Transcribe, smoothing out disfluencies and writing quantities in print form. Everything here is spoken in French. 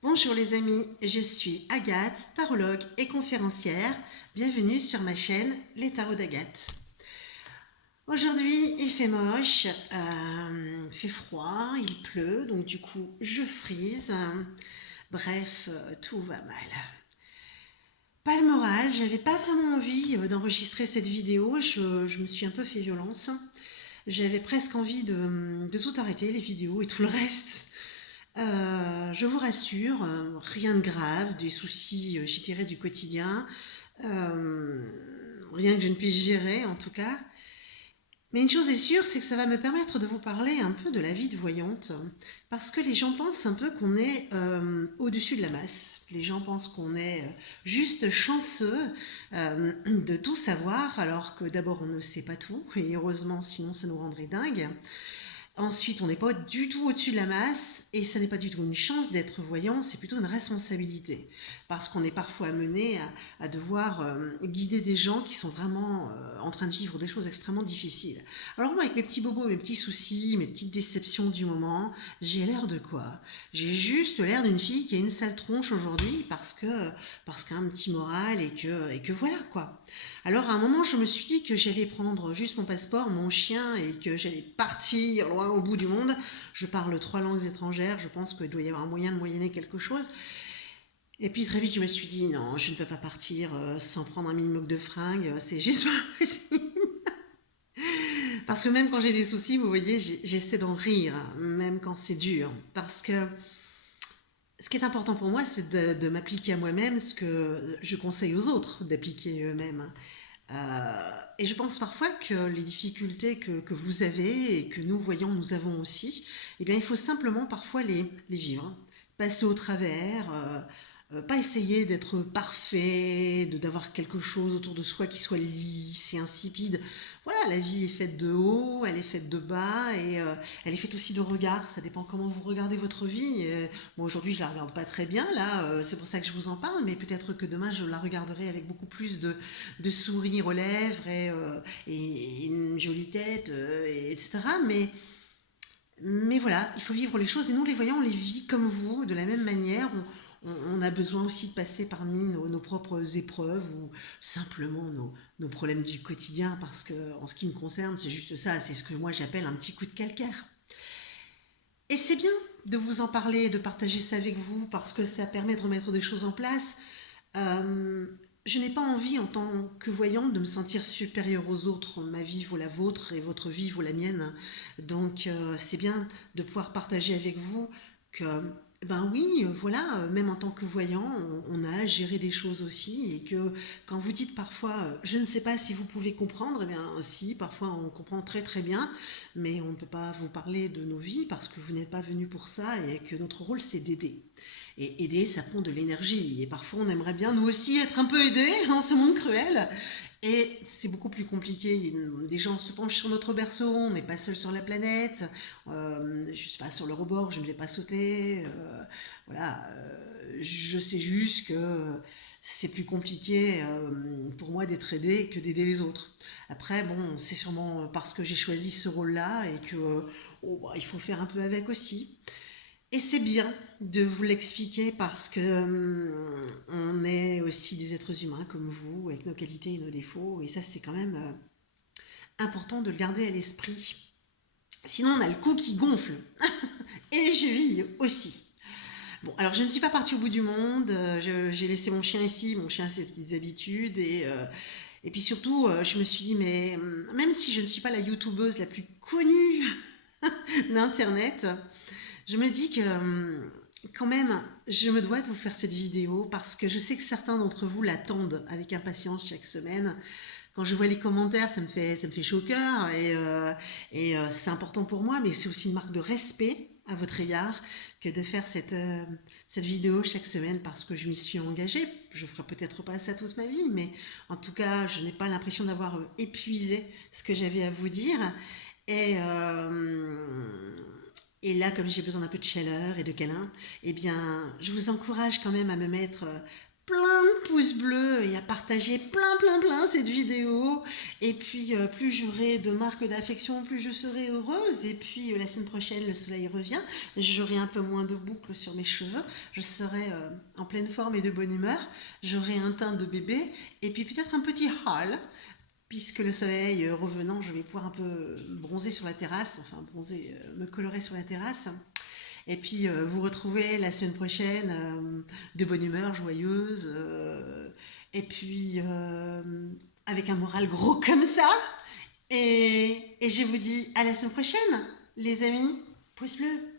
Bonjour les amis, je suis Agathe, tarologue et conférencière. Bienvenue sur ma chaîne Les Tarots d'Agathe. Aujourd'hui il fait moche, il fait froid, il pleut, donc du coup je frise. Bref, tout va mal. Pas le moral, j'avais pas vraiment envie d'enregistrer cette vidéo, je me suis un peu fait violence. J'avais presque envie de tout arrêter, les vidéos et tout le reste. Je vous rassure, rien de grave, des soucis, j'y dirais, du quotidien, euh, rien que je ne puisse gérer en tout cas. Mais une chose est sûre, c'est que ça va me permettre de vous parler un peu de la vie de voyante, parce que les gens pensent un peu qu'on est au-dessus de la masse. Les gens pensent qu'on est juste chanceux de tout savoir, alors que d'abord on ne sait pas tout, et heureusement, sinon ça nous rendrait dingue. Ensuite, on n'est pas du tout au-dessus de la masse et ça n'est pas du tout une chance d'être voyant, c'est plutôt une responsabilité. Parce qu'on est parfois amené à devoir guider des gens qui sont vraiment en train de vivre des choses extrêmement difficiles. Alors moi, avec mes petits bobos, mes petits soucis, mes petites déceptions du moment, j'ai l'air de quoi? J'ai juste l'air d'une fille qui a une sale tronche aujourd'hui parce qu'elle a un petit moral et que voilà quoi. Alors à un moment, je me suis dit que j'allais prendre juste mon passeport, mon chien et que j'allais partir loin au bout du monde. Je parle 3 langues étrangères, je pense qu'il doit y avoir un moyen de moyenner quelque chose. Et puis très vite, je me suis dit non, je ne peux pas partir sans prendre un minimum de fringues, c'est juste pas possible. Parce que même quand j'ai des soucis, vous voyez, j'essaie d'en rire, même quand c'est dur. Parce que ce qui est important pour moi, c'est de m'appliquer à moi-même ce que je conseille aux autres d'appliquer eux-mêmes. Et je pense parfois que les difficultés que vous avez et que nous voyons, nous avons aussi, eh bien, il faut simplement parfois les vivre, passer au travers, pas essayer d'être parfait, d'avoir quelque chose autour de soi qui soit lisse et insipide. Voilà, la vie est faite de haut, elle est faite de bas et elle est faite aussi de regards. Ça dépend comment vous regardez votre vie. Moi aujourd'hui, je la regarde pas très bien, là, c'est pour ça que je vous en parle, mais peut-être que demain, je la regarderai avec beaucoup plus de sourire aux lèvres et une jolie tête, etc. Mais voilà, il faut vivre les choses et nous les voyants, on les vit comme vous, de la même manière. On a besoin aussi de passer parmi nos propres épreuves ou simplement nos problèmes du quotidien parce que en ce qui me concerne, c'est juste ça, c'est ce que moi j'appelle un petit coup de calcaire. Et c'est bien de vous en parler, de partager ça avec vous parce que ça permet de remettre des choses en place. Euh, je n'ai pas envie, en tant que voyante, de me sentir supérieure aux autres. Ma vie vaut la vôtre et votre vie vaut la mienne. Donc, c'est bien de pouvoir partager avec vous que, ben oui, voilà, même en tant que voyant, on a à gérer des choses aussi. Et que quand vous dites parfois, je ne sais pas si vous pouvez comprendre, eh bien, si, parfois on comprend très très bien, mais on ne peut pas vous parler de nos vies parce que vous n'êtes pas venu pour ça et que notre rôle, c'est d'aider. Et aider, ça prend de l'énergie. Et parfois, on aimerait bien, nous aussi, être un peu aidés dans ce monde cruel. Et c'est beaucoup plus compliqué. Des gens se penchent sur notre berceau, on n'est pas seul sur la planète. Je ne suis pas sur le rebord, je ne vais pas sauter. Voilà. Je sais juste que c'est plus compliqué pour moi d'être aidé que d'aider les autres. Après, bon, c'est sûrement parce que j'ai choisi ce rôle-là et que oh, bah, il faut faire un peu avec aussi. Et c'est bien de vous l'expliquer parce que on est aussi des êtres humains comme vous, avec nos qualités et nos défauts. Et ça, c'est quand même important de le garder à l'esprit. Sinon, on a le cou qui gonfle. Et les chevilles aussi. Bon, alors je ne suis pas partie au bout du monde. J'ai laissé mon chien ici. Mon chien a ses petites habitudes. Et puis surtout, je me suis dit, mais même si je ne suis pas la youtubeuse la plus connue d'Internet, je me dis que quand même, je me dois de vous faire cette vidéo parce que je sais que certains d'entre vous l'attendent avec impatience chaque semaine. Quand je vois les commentaires, ça me fait chaud au cœur et c'est important pour moi, mais c'est aussi une marque de respect à votre égard que de faire cette vidéo chaque semaine parce que je m'y suis engagée. Je ne ferai peut-être pas ça toute ma vie, mais en tout cas, je n'ai pas l'impression d'avoir épuisé ce que j'avais à vous dire. Et, et là, comme j'ai besoin d'un peu de chaleur et de câlin, eh bien, je vous encourage quand même à me mettre plein de pouces bleus et à partager plein cette vidéo. Et puis, plus j'aurai de marques d'affection, plus je serai heureuse. Et puis, la semaine prochaine, le soleil revient. J'aurai un peu moins de boucles sur mes cheveux. Je serai en pleine forme et de bonne humeur. J'aurai un teint de bébé. Et puis, peut-être un petit hâle. Puisque le soleil revenant, je vais pouvoir un peu bronzer sur la terrasse. Enfin, bronzer, me colorer sur la terrasse. Et puis vous retrouvez la semaine prochaine de bonne humeur, joyeuse, et puis avec un moral gros comme ça. Et je vous dis à la semaine prochaine, les amis. Pouce bleu.